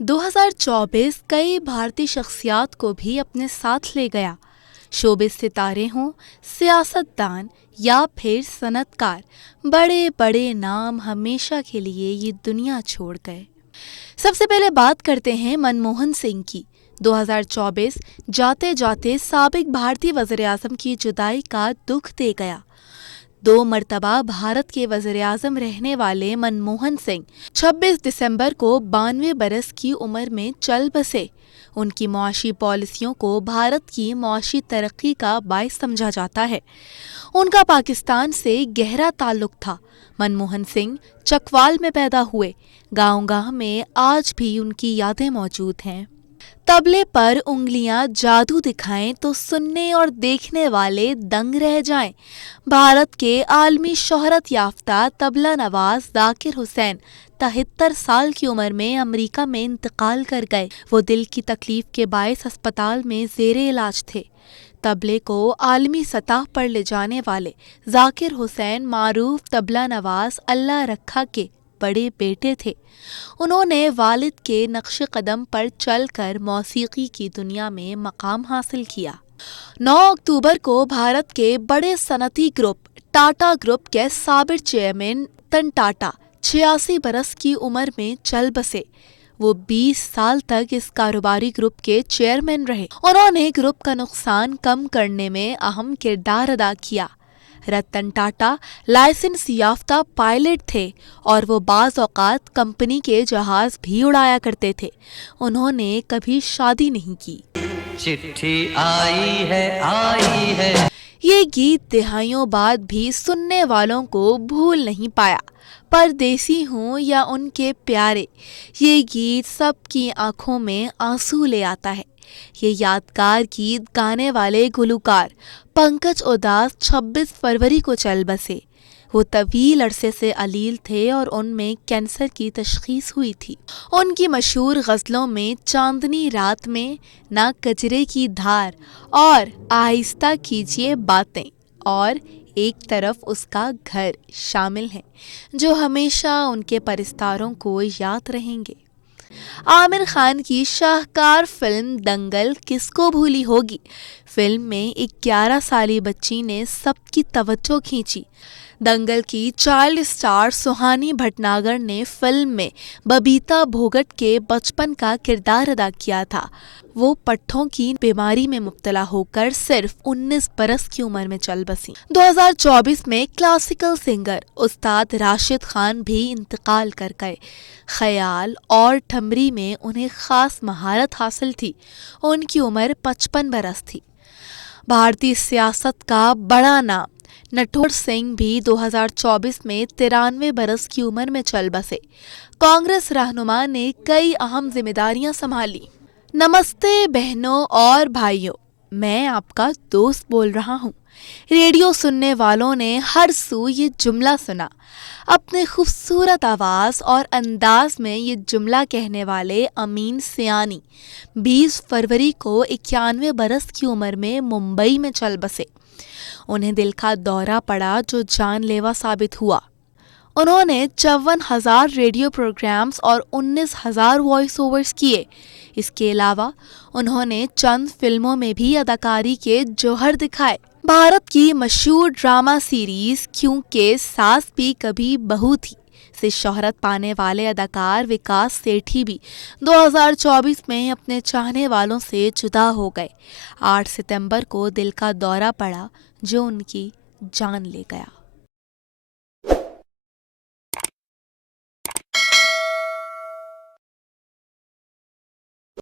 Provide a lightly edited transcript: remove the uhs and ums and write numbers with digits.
2024 کئی بھارتی شخصیات کو بھی اپنے ساتھ لے گیا۔ شوبز ستارے ہوں، سیاست دان یا پھر صنعت کار، بڑے بڑے نام ہمیشہ کے لیے یہ دنیا چھوڑ گئے۔ سب سے پہلے بات کرتے ہیں منموہن سنگھ کی۔ 2024 جاتے جاتے سابق بھارتی وزیر اعظم کی جدائی کا دکھ دے گیا۔ 2 مرتبہ بھارت کے وزیر اعظم رہنے والے منموہن سنگھ 26 دسمبر کو 92 برس کی عمر میں چل بسے۔ ان کی معاشی پالیسیوں کو بھارت کی معاشی ترقی کا باعث سمجھا جاتا ہے۔ ان کا پاکستان سے گہرا تعلق تھا۔ منموہن سنگھ چکوال میں پیدا ہوئے۔ گاؤں گاؤں میں آج بھی ان کی یادیں موجود ہیں۔ طبلے پر انگلیاں جادو دکھائیں تو سننے اور دیکھنے والے دنگ رہ جائیں۔ بھارت کے عالمی شہرت یافتہ طبلہ نواز ذاکر حسین 73 سال کی عمر میں امریکہ میں انتقال کر گئے۔ وہ دل کی تکلیف کے باعث ہسپتال میں زیر علاج تھے۔ طبلے کو عالمی سطح پر لے جانے والے ذاکر حسین معروف طبلہ نواز اللہ رکھا کے بڑے بیٹے تھے۔ انہوں نے والد کے نقش قدم پر چل کر موسیقی کی دنیا میں مقام حاصل کیا۔ 9 اکتوبر کو بھارت کے بڑے صنعتی گروپ ٹاٹا گروپ کے سابق چیئرمین رتن ٹاٹا 86 برس کی عمر میں چل بسے۔ وہ 20 سال تک اس کاروباری گروپ کے چیئرمین رہے۔ انہوں نے گروپ کا نقصان کم کرنے میں اہم کردار ادا کیا۔ رتن ٹاٹا لائسنس یافتہ پائلٹ تھے اور وہ بعض اوقات کمپنی کے جہاز بھی اڑایا کرتے تھے۔ انہوں نے کبھی شادی نہیں کی۔ چٹھی آئی ہے یہ گیت دہائیوں بعد بھی سننے والوں کو بھول نہیں پایا۔ پردیسی ہوں یا ان کے پیارے، یہ گیت سب کی آنکھوں میں آنسو لے آتا ہے۔ یہ یادگار گیت گانے والے گلوکار پنکج ادھاس 26 فروری کو چل بسے۔ وہ طویل عرصے سے علیل تھے اور ان میں کینسر کی تشخیص ہوئی تھی۔ ان کی مشہور غزلوں میں چاندنی رات میں، نہ کجرے کی دھار اور آہستہ کیجیے باتیں اور ایک طرف اس کا گھر شامل ہیں، جو ہمیشہ ان کے پرستاروں کو یاد رہیں گے۔ عامر خان کی شاہکار فلم دنگل کس کو بھولی ہوگی؟ فلم میں ایک 11 سالی بچی نے سب کی توجہ کھینچی۔ دنگل کی چائلڈ اسٹار سہانی بھٹناگر نے فلم میں ببیتا بھوگٹ کے بچپن کا کردار ادا کیا تھا۔ وہ پٹھوں کی بیماری میں مبتلا ہو کر صرف 19 برس کی عمر میں چل بسیں۔ 2024 میں کلاسیکل سنگر استاد راشد خان بھی انتقال کر گئے۔ خیال اور ٹھمری میں انہیں خاص مہارت حاصل تھی۔ ان کی عمر 55 برس تھی۔ بھارتی سیاست کا بڑا نام نٹور سنگھ بھی 2024 میں 93 برس کی عمر میں چل بسے۔ کانگریس رہنما نے کئی اہم ذمہ داریاں سنبھالی۔ نمستے بہنوں اور بھائیوں، میں آپ کا دوست بول رہا ہوں۔ ریڈیو سننے والوں نے ہر سو یہ جملہ سنا۔ اپنے خوبصورت آواز اور انداز میں یہ جملہ کہنے والے امین سیانی 20 فروری کو 91 برس کی عمر میں ممبئی میں چل بسے۔ انہیں دل کا دورہ پڑا جو جان لیوا ثابت ہوا۔ انہوں نے 54,000 ریڈیو پروگرامز اور 19,000 وائس اوورز کیے۔ اس کے علاوہ انہوں نے چند فلموں میں بھی اداکاری کے جوہر دکھائے۔ بھارت کی مشہور ڈرامہ سیریز کیونکہ ساس بھی کبھی بہو تھی سے شہرت پانے والے اداکار وکاس سیٹھی بھی 2024 میں اپنے چاہنے والوں سے جدا ہو گئے۔ 8 ستمبر کو دل کا دورہ پڑا جو ان کی جان لے گیا۔